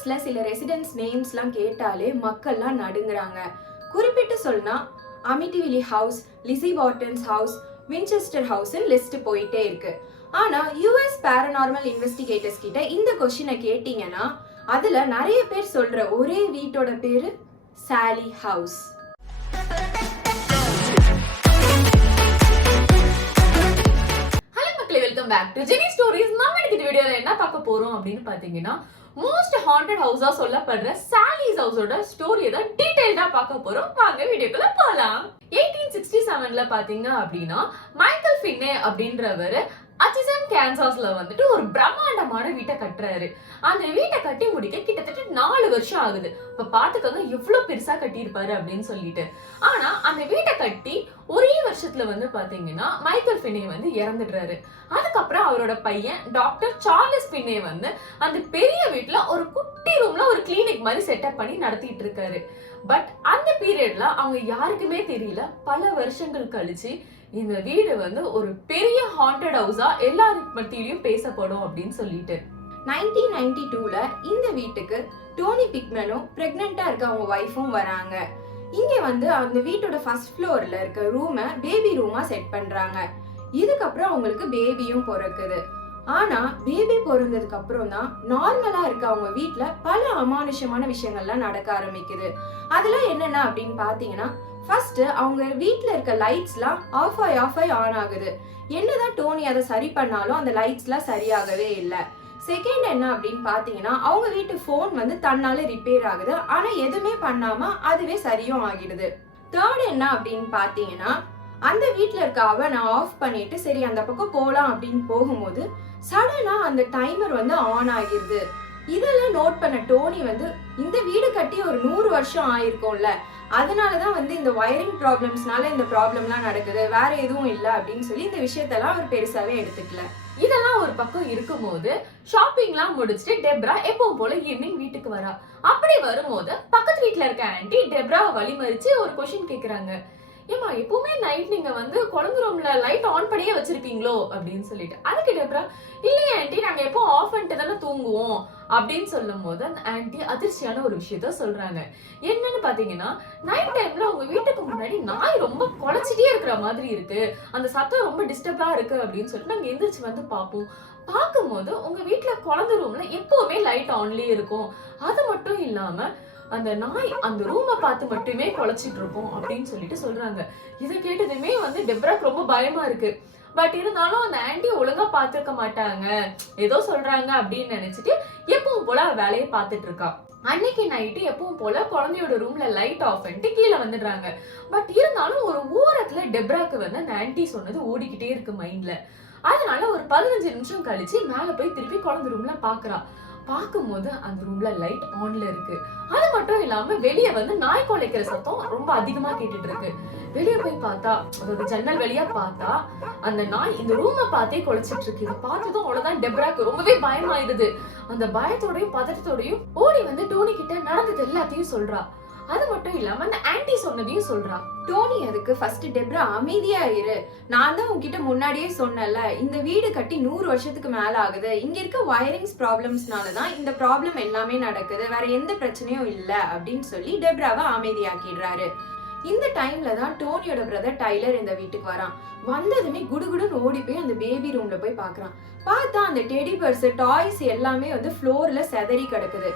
யூஎஸ்ல சில ரெசிடென்ட்ஸ் நேம்ஸ்லாம் கேட்டாலே மக்கள்லாம் நடுங்குறாங்க. குறிப்பிட்டு சொன்னா Amityville house, Lizzie Borden's house, Winchester ஹவுஸ்னு லிஸ்ட் போயிட்டே இருக்கு. ஆனா யூஎஸ் பேரநார்மல் இன்வெஸ்டிகேட்டர்ஸ் கிட்ட இந்த கொஸ்டினை கேட்டீங்கன்னா அதுல நிறைய பேர் சொல்ற ஒரே வீட்டோட பேரு சாலி ஹவுஸ். ஹலோ மக்களே, welcome back to Jenny stories. நம்ம இன்னைக்கு வீடியோல என்ன பார்க்க போறோம் அப்படின்னு பாத்தீங்கன்னா, மோஸ்ட் ஹாண்டட் ஹவுஸா சொல்லப்படுற சாலிஸ் ஹவுஸோட ஸ்டோரியை தான் டீடைல்டா பார்க்க போறோம். வாங்க வீடியோக்குள்ள போலாம். 1867ல பாத்தீங்க அப்படின்னா மைக்கேல் ஃபின்னே அப்படின்றவரு அச்சிசன் கேன்சாஸ்ல வந்துட்டு ஒரு பிரம்மாண்டமான வீட்டை கட்டுறாரு. அந்த வீட்டை கட்டி முடிக்க கிட்டத்தட்ட 4 வருஷம் ஆகுது. இப்ப பாத்துக்கோங்க எவ்வளவு பெருசா கட்டியிருப்பாரு அப்படின்னு சொல்லிட்டு. ஆனா அந்த வீட்டை கட்டி ஒரே வருஷத்துல வந்து பாத்தீங்கன்னா மைக்கேல் ஃபின்னே வந்து இறந்துடுறாரு. அதுக்கப்புறம் அவரோட பையன் டாக்டர் சார்லஸ் ஃபின்னே வந்து அந்த பெரிய வீட்டுல ஒரு குட்டி ரூம்ல ஒரு கிளினிக் மாதிரி செட்டப் பண்ணி நடத்திட்டு இருக்காரு. பட் அந்த பீரியட்ல அவங்க யாருக்குமே தெரியல, பல வருஷங்கள் கழிச்சு இந்த வீடு வந்து ஒரு பெரிய ஹாண்டட் ஹவுஸா எல்லாரும் மத்தியிலும் பேசப்படும் அப்படின்னு சொல்லிட்டு 1992ல இந்த வீட்டுக்கு டோனி பிக்மனும் பிரெக்னெண்டா இருக்க அவங்க ஒய்ஃபும் வராங்க. இங்க வந்து அந்த வீட்டோட ஃபர்ஸ்ட் ஃப்ளோர்ல இருக்க ரூமை பேபி ரூமா செட் பண்றாங்க. இதுக்கப்புறம் அவங்களுக்கு பேபியும் பிறக்குது. ஆனா பேபி பிறந்ததுக்கு அப்புறம் தான் நார்மலா இருக்க அவங்க வீட்டுல பல அமானுஷமான விஷயங்கள்லாம் நடக்க ஆரம்பிக்குது. அதெல்லாம் என்னென்ன அப்படின்னு பாத்தீங்கன்னா, ஃபர்ஸ்ட் அவங்க வீட்டுல இருக்க லைட்ஸ்லாம் ஆஃப் ஆகி ஆன் ஆகுது. என்னதான் டோனி அதை சரி பண்ணாலும் அந்த லைட்ஸ்லாம் சரியாகவே இல்லை. செகண்ட் என்ன அப்படின்னு பாத்தீங்கன்னா, அவங்க வீட்டு போன் வந்து தன்னால ரிப்பேர் ஆகுது. ஆனா எதுவுமே பண்ணாம அதுவே சரியும் ஆகிடுது. தேர்ட் என்ன அப்படின்னு பாத்தீங்கன்னா, அந்த வீட்டுல இருக்க அவனை ஆஃப் பண்ணிட்டு சரி அந்த பக்கம் போலாம் அப்படின்னு போகும்போது சடனா அந்த டைமர் வந்து ஆன் ஆகிடுது. இதெல்லாம் நோட் பண்ண டோனி வந்து இந்த வீடு கட்டி ஒரு 100 வருஷம் ஆயிருக்கும்ல, அதனாலதான் வந்து இந்த வயரிங் ப்ராப்ளம்ஸ்னால இந்த ப்ராப்ளம்லாம் நடக்குது, வேற எதுவும் இல்லை அப்படின்னு சொல்லி இந்த விஷயத்தெல்லாம் அவர் பெருசாவே எடுத்துக்கல. இதெல்லாம் ஒரு பக்கம் இருக்கும்போது ஷாப்பிங்லாம் முடிச்சுட்டு டெப்ரா எப்பவும் போல ஈவினிங் வீட்டுக்கு வரா. அப்படி வரும்போது பக்கத்து வீட்டுல இருக்க ஆன்டி டெப்ராவை வழிமறிச்சு ஒரு கொஸ்டின் கேக்குறாங்க. ஏமா எப்பவுமே நைட் நீங்க வந்து குழந்தை ரூம்ல லைட் ஆன் பண்ணியே வச்சிருப்பீங்களோ அப்படின்னு சொல்லிட்டு. அதுக்கு டெப்ரா, இல்லையா ஆன்டி, நாங்க எப்போ ஆஃப் பண்ணிட்டு தானே தூங்குவோம் அப்படின்னு சொல்லும் போது அந்த ஆன்டி அதிர்ச்சியான ஒரு விஷயத்த சொல்றாங்க. என்னன்னு பாத்தீங்கன்னா, நைட் டைம்ல உங்க வீட்டுக்கு முன்னாடி நாய் ரொம்ப குலைச்சிட்டே இருக்கிற மாதிரி இருக்கு, அந்த சத்தம் ரொம்ப டிஸ்டர்பா இருக்கு அப்படின்னு சொல்லிட்டு நாங்க எந்திரிச்சு வந்து பார்ப்போம். பார்க்கும்போது உங்க வீட்டுல குழந்தை ரூம்ல எப்பவுமே லைட் ஆன்லயே இருக்கும். அது மட்டும் இல்லாம அந்த நாய் அந்த ரூமை பார்த்து மட்டுமே குலைச்சிட்டு இருக்கும் அப்படின்னு சொல்லிட்டு சொல்றாங்க. இதை கேட்டதுமே வந்து டெப்ராக்கு ரொம்ப பயமா இருக்கு. பட் இருந்தாலும் அந்த ஆன்டி ஒழுங்கா பாத்துருக்க மாட்டாங்க, ஏதோ சொல்றாங்க அப்படின்னு நினைச்சிட்டு எப்பவும் போல வேலையை பார்த்துட்டு இருக்கா. அன்னைக்கு நைட்டு எப்பவும் போல குழந்தையோட ரூம்ல லைட் ஆஃப் பண்ணிட்டு கீழே வந்துடுறாங்க. பட் இருந்தாலும் ஒரு ஓரத்துல டெப்ராக்கு வந்து அந்த ஆன்டி சொன்னது ஓடிக்கிட்டே இருக்கு மைண்ட்ல. அதனால ஒரு 15 நிமிஷம் கழிச்சு மேல போய் திருப்பி குழந்தை ரூம்ல பாக்குறா. பார்க்கும்போது அந்த ரூம்ல லைட் ஆன்ல இருக்கு. அது மட்டும் இல்லாம வெளியே வந்து நாய் குலைக்கிற சத்தம் ரொம்ப அதிகமா கேட்டுட்டு இருக்கு. வெளியே போய் பார்த்தா, அதாவது ஜன்னல் வழியா பார்த்தா அந்த நாய் இந்த ரூமை பார்த்தே குலைச்சிட்டு இருக்கு. இதை பார்த்ததும் அவ்வளவுதான் டெப்ராக்கு ரொம்பவே பயமாயிடுது. அந்த பயத்தோடையும் பதட்டத்தோடையும் ஓடி வந்து டோனி கிட்ட நடந்தது எல்லாத்தையும் சொல்றா. அது மட்டும் இல்லாம அந்த ஆன்டி சொன்னதையும் சொல்றா. டோனி அதுக்கு ஃபர்ஸ்ட் டெப்ரா அமைதியா இரு, நான் தான் உன்கிட்ட முன்னாடியே சொன்னல, இந்த வீடு கட்டி 100 வருஷத்துக்கு மேல ஆகுது, இங்க இருக்க வயரிங்ஸ் ப்ராப்ளம்ஸ்னாலதான் இந்த ப்ராப்ளம் எல்லாமே நடக்குது, வேற எந்த பிரச்சனையும் இல்ல அப்படின்னு சொல்லி டெப்ராவை அமைதியாக்கிடுறாரு. இந்த டைம்ல தான் டோனியோட பிரதர் டைலர் இந்த வீட்டுக்கு வரான். வந்ததுமே குடுகுடுன்னு ஓடி போய் அந்த பேபி ரூம்ல போய் பாக்குறான். பார்த்தா அந்த டெடி பர்ஸ், டாய்ஸ் எல்லாமே வந்து ஃப்ளோர்ல செதறி கிடக்குது.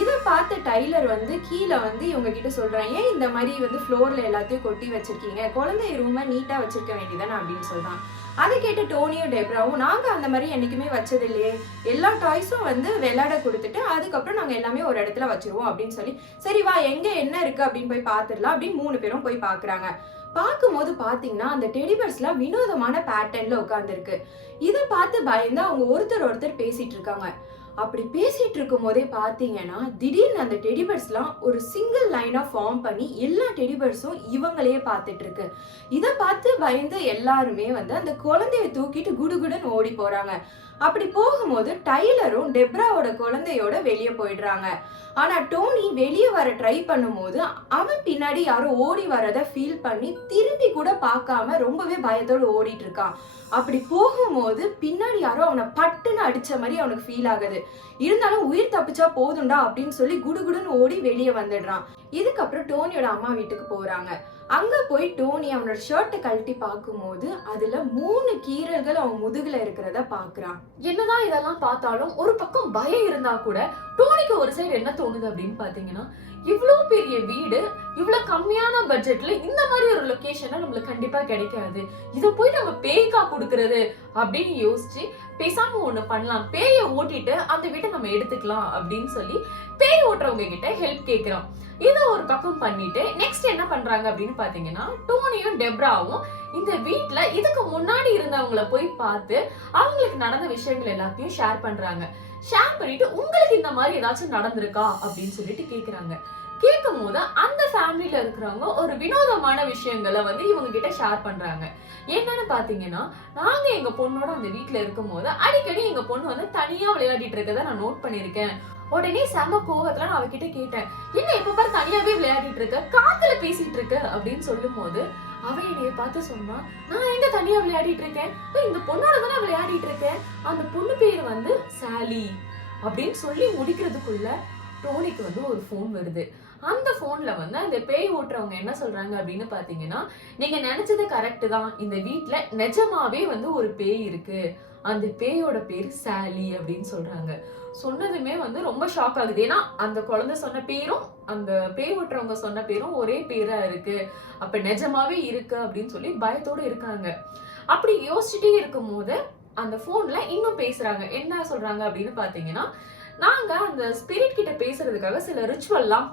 இதை பார்த்த டைலர் வந்து கீழே வந்து இவங்க கிட்ட சொல்றான், ஏன் இந்த மாதிரி வந்து ஃப்ளோர்ல எல்லாத்தையும் கொட்டி வச்சிருக்கீங்க, குழந்தை ரூமை நீட்டா வச்சிருக்க வேண்டியதானே அப்படின்னு சொல்றான். அதை கேட்டு டோனியும் டெப்ராவும், நாங்க அந்த மாதிரி என்னைக்குமே வச்சது இல்லையே, எல்லா டாய்ஸும் வந்து விளையாட கொடுத்துட்டு அதுக்கப்புறம் நாங்க எல்லாமே ஒரு இடத்துல வச்சிருவோம் அப்படின்னு சொல்லி, சரி வா எங்க என்ன இருக்கு அப்படின்னு போய் பாத்துடலாம் அப்படின்னு 3 பேரும் போய் பாக்குறாங்க. பார்க்கும்போது பாத்தீங்கன்னா அந்த டெடிபர்ஸ்லாம் வினோதமான பேட்டர்ன்ல உட்கார்ந்துருக்கு. இதை பார்த்து பயந்து அவங்க ஒருத்தர் பேசிட்டு இருக்காங்க. அப்படி பேசிட்டு இருக்கும் போதே பாத்தீங்கன்னா திடீர்னு அந்த டெடிபர்ஸ்லாம் ஒரு சிங்கிள் லைனா ஃபார்ம் பண்ணி எல்லா டெடிபர்ஸும் இவங்களையே பார்த்துட்டு இருக்கு. இதை பார்த்து பயந்து எல்லாருமே வந்து அந்த குழந்தைய தூக்கிட்டு குடுகுடுன்னு ஓடி போறாங்க. அப்படி போகும்போது டைலரும் டெப்ராவோட குழந்தையோட வெளியே போயிடுறாங்க. ஆனா டோனி வெளியே வர ட்ரை பண்ணும்போது அவன் பின்னாடி யாரும் ஓடி வரத ஃபீல் பண்ணி திரும்பி கூட பார்க்காம ரொம்பவே பயத்தோடு ஓடிட்டு இருக்கான். அப்படி போகும்போது பின்னாடி யாரோ அவனை பட்டுன்னு அடிச்ச மாதிரி அவனுக்கு ஃபீல் ஆகுது. இருந்தாலும் உயிர் தப்பிச்சா போதும்டா அப்படின்னு சொல்லி குடுகுடுன்னு ஓடி வெளியே வந்துடுறான். இதுக்கப்புறம் டோனியோட அம்மா வீட்டுக்கு போறாங்க. அங்க போய் டோனி அவனோட ஷர்ட்டை கழட்டி பார்க்கும்போது அதுல 3 கீறல்கள் அவன் முதுகுல இருக்கிறத பாக்குறான். என்னதான் இதெல்லாம் பார்த்தாலும் ஒரு பக்கம் பயம் இருந்தா கூட டோனிக்கு ஒரு சைடு என்ன தோணுது அப்படின்னு பாத்தீங்கன்னா, இவ்வளவு பெரிய வீடு இவ்வளவு கம்மியான பட்ஜெட்ல இந்த மாதிரி ஒரு லொகேஷன்ல நம்மளுக்கு கண்டிப்பா கிடைக்காது. இத போய் நம்ம பேய்க்கா கொடுக்கறது அப்படின்னு யோசிச்சு பேசாம ஒண்ணு பண்ணலாம், பேயை ஓட்டிட்டு அந்த வீட்டை நம்ம எடுத்துக்கலாம் அப்படின்னு சொல்லி பேய் ஓட்டுறவங்க கிட்ட ஹெல்ப் கேட்கிறோம். இதை ஒரு பக்கம் பண்ணிட்டு நெக்ஸ்ட் என்ன பண்றாங்க அப்படின்னு பாத்தீங்கன்னா, டோனியும் டெப்ராவும் இந்த வீட்ல இதுக்கு முன்னாடி இருந்தவங்கள போய் பார்த்து அவங்களுக்கு நடந்த விஷயங்கள் எல்லாத்தையும் ஷேர் பண்றாங்க. ஷேர் பண்ணிட்டு உங்களுக்கு இந்த மாதிரி ஏதாச்சும் நடந்திருக்கா அப்படின்னு சொல்லிட்டு கேக்குறாங்க. கேட்கும் போது அந்த ஃபேமிலியில இருக்கிறவங்க ஒரு வினோதமான விஷயங்களை இவங்க கிட்ட ஷேர் பண்றாங்க. என்னன்னு பாத்தீங்கன்னா, நாங்க எங்க பொண்ணோட அந்த வீட்டுல இருக்கும் போது அடிக்கடி எங்க பொண்ணு தனியா விளையாடிட்டு இருக்கதை நான் நோட் பண்ணிருக்கேன். உடனே செம கோவத்துல நான் அவகிட்ட கேட்டேன், என்ன எப்ப பாரு தனியாவே விளையாடிட்டு இருக்க, காத்துல பேசிட்டு இருக்க அப்படின்னு சொல்லும் போது அவ என்னைய பார்த்து சொன்னா, நான் எங்க தனியா விளையாடிட்டு இருக்கேன், இந்த பொண்ணோட தானே விளையாடிட்டு இருக்கேன், அந்த பொண்ணு பேரு சாலி அப்படின்னு சொல்லி முடிக்கிறதுக்குள்ள டோனிக்கு ஒரு போன் வருது. அந்த போன்ல அந்த பேய் ஓட்டுறவங்க என்ன சொல்றாங்க அப்படின்னு பாத்தீங்கன்னா, நீங்க நினைச்சது கரெக்ட் தான், இந்த வீட்டுல நிஜமாவே ஒரு பேய் இருக்கு, அந்த பேயோட பேரு சாலி அப்படின்னு சொல்றாங்க. சொன்னதுமே ரொம்ப ஷாக் ஆகுது. ஏன்னா அந்த குழந்தை சொன்ன பேரும் அந்த பேய் ஓட்டுறவங்க சொன்ன பேரும் ஒரே பேரா இருக்கு, அப்ப நிஜமாவே இருக்கு அப்படின்னு சொல்லி பயத்தோடு இருக்காங்க. அப்படி யோசிச்சுட்டே இருக்கும் போது அந்த போன்ல இன்னும் பேசுறாங்க. என்ன சொல்றாங்க அப்படின்னு பாத்தீங்கன்னா, நாங்க அந்த ஸ்பிரிட் கிட்ட பேசுறதுக்காக சில ரிச்சுவல் எல்லாம்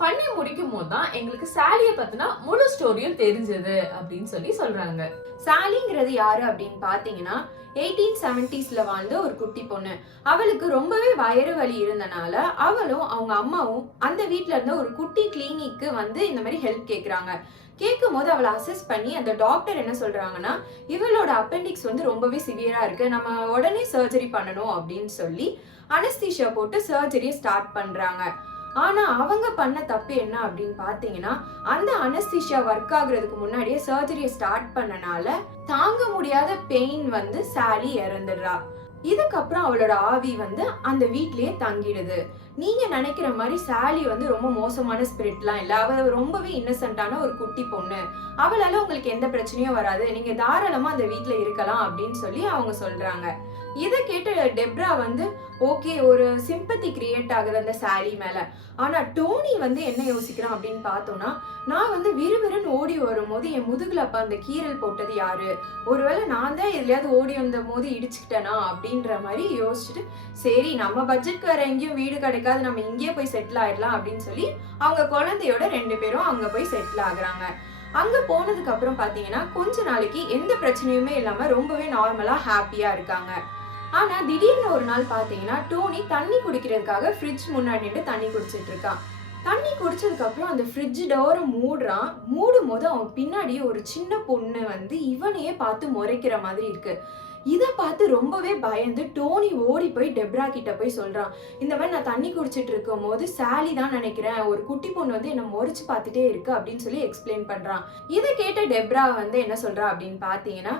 பண்ணி முடிக்கும் போதுதான் எங்களுக்கு சாலிய பத்தின முழு ஸ்டோரியும் தெரிஞ்சது அப்படின்னு சொல்லி சொல்றாங்க. சாலிங்கிறது யாரு அப்படின்னு பாத்தீங்கன்னா, 1870s வாழ்ந்த ஒரு குட்டி பொண்ணு. அவளுக்கு ரொம்பவே வயிறு வலி இருந்தனால அவளும் அவங்க அம்மாவும் அந்த வீட்டுல இருந்த ஒரு குட்டி கிளினிக்கு இந்த மாதிரி ஹெல்ப் கேக்குறாங்க. கேட்கும் போது அவளை அசஸ் பண்ணி அந்த டாக்டர் என்ன சொல்றாங்கன்னா, இவளோட அப்பெண்டிக்ஸ் ரொம்பவே சிவியரா இருக்கு, நம்ம உடனே சர்ஜரி பண்ணணும் அப்படின்னு சொல்லி அனஸ்தீஷியா போட்டு சர்ஜரியை ஸ்டார்ட் பண்றாங்க. ஆனா அவங்க பண்ண தப்பு என்ன அப்படின்னு பாத்தீங்கன்னா, அந்த அனஸ்தீஷியா ஒர்க் ஆகுறதுக்கு முன்னாடியே சர்ஜரியை ஸ்டார்ட் பண்ணனால தாங்க முடியாத பெயின் சாலி இறந்துடுறா. இதுக்கப்புறம் அவளோட ஆவி அந்த வீட்லயே தங்கிடுது. நீங்க நினைக்கிற மாதிரி சாலி ரொம்ப மோசமான ஸ்பிரிட்லாம் இல்ல, அவ ரொம்பவே இன்னசென்ட்டான ஒரு குட்டி பொண்ணு, அவளால உங்களுக்கு எந்த பிரச்சனையும் வராது, நீங்க தாராளமா அந்த வீட்டுல இருக்கலாம் அப்படின்னு சொல்லி அவங்க சொல்றாங்க. இதை கேட்டு டெப்ரா ஓகே, ஒரு சிம்பத்தி கிரியேட் ஆகுது அந்த சாலி மேல. ஆனா டோனி என்ன யோசிக்கிறான் அப்படின்னு பார்த்தோம்னா, நான் விறுவிறுன்னு ஓடி வரும்போது என் முதுகுல அப்ப அந்த கீரல் போட்டது யாரு, ஒருவேளை நான் தான் எதுலயாவது ஓடி வந்த போது இடிச்சுக்கிட்டேனா அப்படின்ற மாதிரி யோசிச்சுட்டு, சரி நம்ம பட்ஜெட்க்கு வேற எங்கேயும் வீடு கிடைக்காது, நம்ம இங்கேயே போய் செட்டில் ஆயிடலாம் அப்படின்னு சொல்லி அவங்க குழந்தையோட 2 பேரும் அங்க போய் செட்டில் ஆகுறாங்க. அங்க போனதுக்கு அப்புறம் பாத்தீங்கன்னா கொஞ்ச நாளைக்கு எந்த பிரச்சனையுமே இல்லாம ரொம்பவே நார்மலா ஹாப்பியா இருக்காங்க. ஆனா திடீர்னு ஒரு நாள் பாத்தீங்கன்னா, டோனி தண்ணி குடிக்கிறதுக்காக ஃப்ரிட்ஜ் முன்னாடி நின்று தண்ணி குடிச்சிட்டு இருக்கான். தண்ணி குடிச்சதுக்கு அப்புறம் அந்த ஃப்ரிட்ஜ் டோரை மூடும் போது அவன் பின்னாடி ஒரு சின்ன பொண்ணு இவனையே பார்த்து முறைக்கிற மாதிரி இருக்கு. இத பார்த்து ரொம்பவே பயந்து டோனி ஓடி போய் டெப்ரா கிட்ட போய் சொல்றான், இந்த மாதிரி நான் தண்ணி குடிச்சிட்டு இருக்கும் போது சாலி தான் நினைக்கிறேன், ஒரு குட்டி பொண்ணு என்ன முறைச்சு பார்த்துட்டே இருக்கு அப்படின்னு சொல்லி எக்ஸ்பிளைன் பண்றான். இதை கேட்ட டெப்ரா என்ன சொல்றா அப்படின்னு பாத்தீங்கன்னா,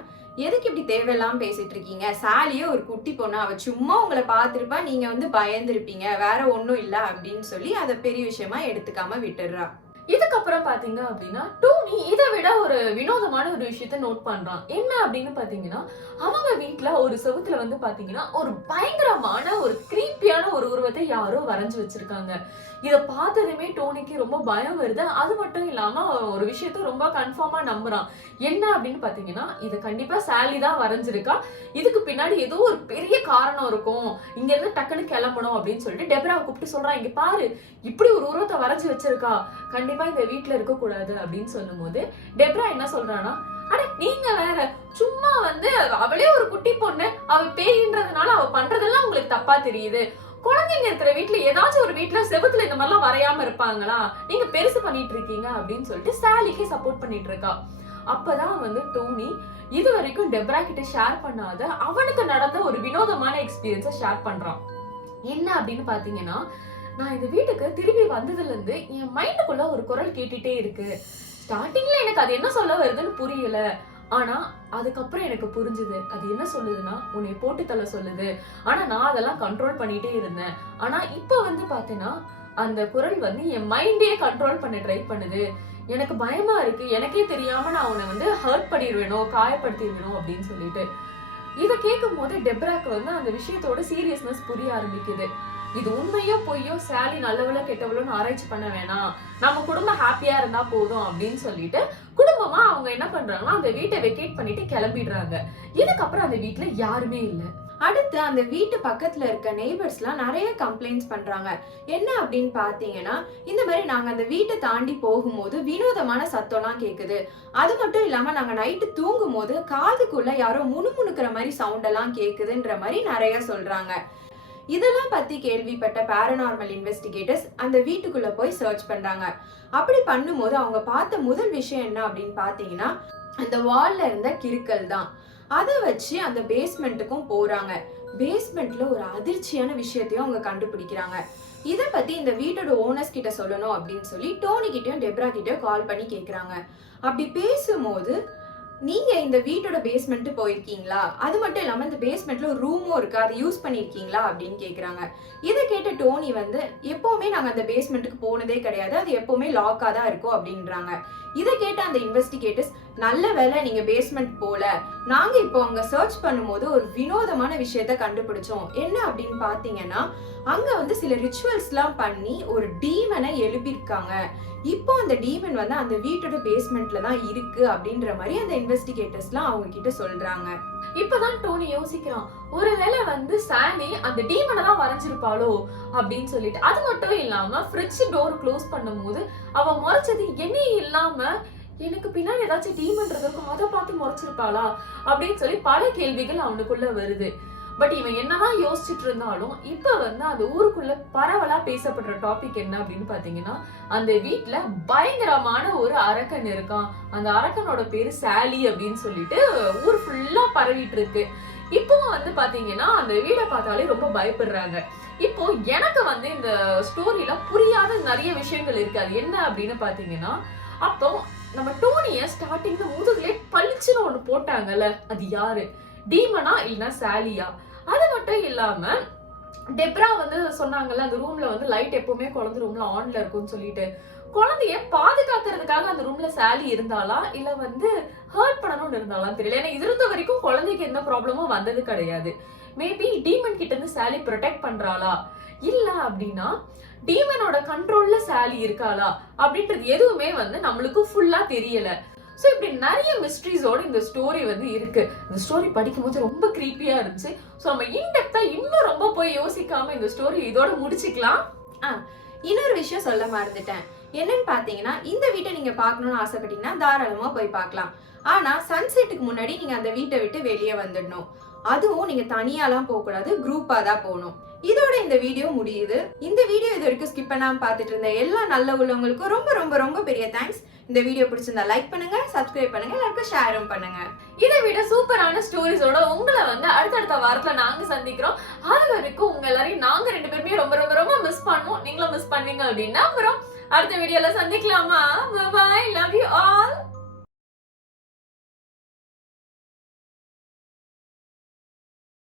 எதுக்கு இப்படி தேவையெல்லாம் பேசிட்டு இருக்கீங்க, சாலியே ஒரு குட்டி பொண்ணு, அவ சும்மா உங்களை பார்த்திருப்பா, நீங்க பயந்துருப்பீங்க, வேற ஒண்ணும் இல்ல அப்படின்னு சொல்லி அதை பெரிய விஷயமா எடுத்துக்காம விட்டுடுறா. இதுக்கப்புறம் பாத்தீங்க அப்படின்னா, டோனி இதை விட ஒரு வினோதமான ஒரு விஷயத்த நோட் பண்றான். என்ன அப்படின்னு பாத்தீங்கன்னா, அவங்க வீட்டுல ஒரு செவுத்துல பாத்தீங்கன்னா ஒரு பயங்கரமான ஒரு கிரீப்பியான ஒரு உருவத்தை யாரோ வரைஞ்சு வச்சிருக்காங்க. இத பார்த்ததுமே டோனிக்கு ரொம்ப பயம் வருது. அது மட்டும் இல்லாம ஒரு விஷயத்த ரொம்ப கன்ஃபார்மா நம்புறான். என்ன அப்படின்னு பாத்தீங்கன்னா, இத கண்டிப்பா சாலி தான் வரைஞ்சிருக்கா, இதுக்கு பின்னாடி ஏதோ ஒரு பெரிய காரணம் இருக்கும், இங்க இருந்து டக்குன்னு கிளம்பணும் அப்படின்னு சொல்லிட்டு டெப்ராவை கூப்பிட்டு சொல்றான், இங்க பாரு இப்படி ஒரு உருவத்தை வரைஞ்சு வச்சிருக்கா, கண்டிப்பா இந்த வீட்டுல இருக்க கூடாது அப்படின்னு சொல்லும் போது டெப்ரா என்ன சொல்றானா, அட நீங்க வேற, சும்மா அவளே ஒரு குட்டி பொண்ணு, அவ பேயின்றதுனால அவ பண்றதெல்லாம் உங்களுக்கு தப்பா தெரியுது, குழந்தைங்க இருக்கிற வீட்டுல ஏதாச்சும் ஒரு வீட்டுல செவுத்துல இந்த மாதிரிலாம் வரையாம இருப்பாங்களா, நீங்க பெருசு பண்ணிட்டு இருக்கீங்க அப்படின்னு சொல்லிட்டு சாலிக்கு சப்போர்ட் பண்ணிட்டு இருக்கா. அப்பதான் டோனி, இது வரைக்கும் டெப்ரா கிட்ட ஷேர் பண்ணாத அவனுக்கு நடந்த ஒரு வினோதமான எக்ஸ்பீரியன்ஸை ஷேர் பண்றான். என்ன அப்படின்னு பாத்தீங்கன்னா, நான் இந்த வீட்டுக்கு திரும்பி வந்ததுல இருந்து என் மைண்டுக்குள்ள ஒரு குரல் கேட்டுட்டே இருக்கு. ஸ்டார்டிங்ல எனக்கு அது என்ன சொல்ல வருதுன்னு புரியல, ஆனா அதுக்கப்புறம் எனக்கு புரிஞ்சுது. அது என்ன சொல்லுதுன்னா, உன்னை போட்டு தள்ள சொல்லுது. ஆனா நான் அதெல்லாம் கண்ட்ரோல் பண்ணிட்டே இருந்தேன். ஆனா இப்ப வந்து பாத்தீங்கன்னா அந்த குரல் வந்து என் மைண்டே கண்ட்ரோல் பண்ண ட்ரை பண்ணுது. எனக்கு பயமா இருக்கு, எனக்கே தெரியாம நான் அவனை வந்து ஹர்ட் பண்ணிடுவேனோ, காயப்படுத்திடுவேனோ அப்படின்னு சொல்லிட்டு. இதை கேட்கும் போது டெப்ராக்கு வந்து அந்த விஷயத்தோட சீரியஸ்னஸ் புரிய ஆரம்பிக்குது. இது உண்மையோ பொய்யோ, சாலி நல்லவளோ கெட்டவளோன்னு ஆராய்ச்சி பண்ண வேணாம், நம்ம குடும்பம் ஹாப்பியா இருந்தா போதும் அப்படின்னு சொல்லிட்டு குடும்பமா அவங்க என்ன பண்றாங்கன்னா அந்த வீட்டை வெக்கேட் பண்ணிட்டு கிளம்பிடுறாங்க. இதுக்கப்புறம் அந்த வீட்டுல யாருமே இல்ல. அடுத்து அந்த வீட்டு பக்கத்துல இருக்க நெய்பர்ஸ்லாம் நிறைய கம்ப்ளைண்ட்ஸ் பண்றாங்க. என்ன அப்படின்னு பாத்தீங்கன்னா, இந்த மாதிரி நாங்க அந்த வீட்டை தாண்டி போகும்போது வினோதமான சத்தம்லாம் கேக்குது. அது மட்டும் இல்லாம நாங்க நைட்டு தூங்கும் போது காதுக்குள்ள யாரோ முணுமுணுக்கிற மாதிரி சவுண்ட் எல்லாம் கேக்குதுன்ற மாதிரி நிறைய சொல்றாங்க. இதெல்லாம் பத்தி கேள்விப்பட்ட பாராநார்மல் இன்வெஸ்டிகேட்டர்ஸ் அந்த வீட்டுக்குள்ள போய் சர்ச் பண்றாங்க. அப்படி பண்ணும்போது அவங்க பார்த்த முதல் விஷயம் என்ன அப்படின்னு பாத்தீங்கன்னா, அந்த வால்ல இருந்த கிறுக்கல் தான். அதை வச்சு அந்த பேஸ்மெண்ட்டுக்கும் போறாங்க. பேஸ்மெண்ட்ல ஒரு அதிர்ச்சியான விஷயத்தையும் அவங்க கண்டுபிடிக்கிறாங்க. இதை பத்தி இந்த வீட்டோட ஓனர்ஸ் கிட்ட சொல்லணும் அப்படின்னு சொல்லி டோனி கிட்டயும் டெப்ரா கிட்டயும் கால் பண்ணி கேக்குறாங்க. அப்படி பேசும்போது, நீங்க இந்த வீட்டோட பேஸ்மெண்ட் போயிருக்கீங்களா, அது மட்டும் இல்லாம இந்த பேஸ்மெண்ட்ல ஒரு ரூமும் இருக்கு, அதை யூஸ் பண்ணிருக்கீங்களா அப்படின்னு கேக்குறாங்க. இதை கேட்ட டோனி வந்து, எப்பவுமே நாங்க அந்த பேஸ்மெண்ட்டுக்கு போனதே கிடையாது, அது எப்பவுமே லாக்கா தான் இருக்கும் அப்படின்றாங்க. இதை கேட்ட அந்த இன்வெஸ்டிகேட்டர்ஸ், நல்ல வேளை நீங்க பேஸ்மெண்ட் போல, நாங்க இப்போ அங்க சர்ச் பண்ணும்போது ஒரு வினோதமான விஷயத்த கண்டுபிடிச்சோம். என்ன அப்படின்னு பாத்தீங்கன்னா, அங்க வந்து சில ரிச்சுவல்ஸ் எல்லாம் பண்ணி ஒரு டீமனை எழுப்பியிருக்காங்க. இப்போ அந்த டீமன் வந்து அந்த வீட்டோட பேஸ்மெண்ட்ல தான் இருக்கு அப்படின்ற மாதிரி அந்த இன்வெஸ்டிகேட்டர்ஸ்லாம் அவங்க கிட்ட சொல்றாங்க. இப்பதான் டோனி யோசிக்கிறான், ஒருவேளை வந்து சாலி அந்த டீமனை தான் வரைஞ்சிருப்பாளோ அப்படின்னு சொல்லிட்டு. அது மட்டும் இல்லாம ஃப்ரிட்ஜ் டோர் க்ளோஸ் பண்ணும்போது அவ முறைச்சது என்ன இல்லாம எனக்கு பின்னாடி ஏதாச்சும் டீமன் இருக்கும், அதை பார்த்து முறைச்சிருப்பாளா அப்படின்னு சொல்லி பல கேள்விகள் அவனுக்குள்ள வருது. பட் இவன் என்னதான் யோசிச்சுட்டு இருந்தாலும் இப்ப வந்து அந்த ஊருக்குள்ள பரவலா பேசப்படுற டாபிக் என்ன அப்படின்னு பாத்தீங்கன்னா, அந்த வீட்டுல பயங்கரமான ஒரு அரக்கன் இருக்கான். அந்த அரக்கனோட பேரு சாலி அப்படின்னு சொல்லிட்டு ஊர் ஃபுல்லா பரவிட்டு இருக்கு. இப்பவும் வந்து பாத்தீங்கன்னா அந்த வீடை பார்த்தாலே ரொம்ப பயப்படுறாங்க. இப்போ எனக்கு வந்து இந்த ஸ்டோரியில புரியாத நிறைய விஷயங்கள் இருக்கு. அது என்ன அப்படின்னு பாத்தீங்கன்னா, அப்போ நம்ம டோனிய ஸ்டார்டிங்ல முதுகுலே பளிச்சுன்னு ஒண்ணு போட்டாங்கல்ல, அது யாரு? டீமனா இல்லைன்னா சாலியா? அது மட்டும் இல்லாம டெப்ரா வந்து சொன்னாங்கல்ல, அந்த ரூம்ல வந்து லைட் எப்பவுமே குழந்தை ரூம்ல ஆன்ல இருக்கும்னு சொல்லிட்டு, குழந்தைய பாதுகாக்கிறதுக்காக அந்த ரூம்ல சாலி இருந்தாலா இல்ல வந்து ஹர்ட் பண்ணணும்னு இருந்தாலும் தெரியல. ஏன்னா இது இருந்த வரைக்கும் குழந்தைக்கு எந்த ப்ராப்ளமும் வந்தது கிடையாது. மேபி டீமன் கிட்ட இருந்து சாலி ப்ரொடெக்ட் பண்றாளா, இல்ல அப்படின்னா டீமனோட கண்ட்ரோல்ல சாலி இருக்காளா அப்படின்றது எதுவுமே வந்து நம்மளுக்கு ஃபுல்லா தெரியல. சோ இப்படி நிறைய மிஸ்ட்ரீஸோட இந்த ஸ்டோரி வந்து இருக்கு. இந்த ஸ்டோரி படிக்கும்போது ரொம்ப கிரீப்பியா இருந்துச்சு. சோ நம்ம இன்டெப்தா இன்னும் ரொம்ப போய் யோசிக்காம இந்த ஸ்டோரி இதோட முடிச்சுக்கலாம். இன்னொரு விஷயம் சொல்ல மறந்துட்டேன். என்னன்னு பாத்தீங்கன்னா, இந்த வீட்டை நீங்க பாக்கணும்னு ஆசைப்பட்டீங்கன்னா தாராளமா போய் பார்க்கலாம். ஆனா சன்செட்டுக்கு முன்னாடி நீங்க அந்த வீட்டை விட்டு வெளியே வந்துடணும். அதுவும் நீங்க தனியாலாம் போக கூடாது, குரூப்பா தான் போகணும். இதோட இந்த வீடியோ முடியுது. இந்த வீடியோ இது வரைக்கும் ஸ்கிப் பண்ணாம பார்த்துட்டு இருந்த எல்லா நல்ல உள்ளவங்களுக்கும் ரொம்ப ரொம்ப ரொம்ப பெரிய தேங்க்ஸ். இந்த வீடியோ பிடிச்சிருந்தா லைக் பண்ணுங்க, சப்ஸ்கிரைப் பண்ணுங்க, எல்லாருக்கும் ஷேரும் பண்ணுங்க. இதை விட சூப்பரான ஸ்டோரிஸோட உங்களை வந்து அடுத்தடுத்த வாரத்துல நாங்க சந்திக்கிறோம். அது வரைக்கும் உங்க எல்லாரையும் நாங்க 2 பேருமே ரொம்ப ரொம்ப ரொம்ப மிஸ் பண்ணுவோம். நீங்களும் மிஸ் பண்ணுவீங்க அப்படின்னா அப்புறம் அடுத்த வீடியோல சந்திக்கலாமா? Bye, love you all.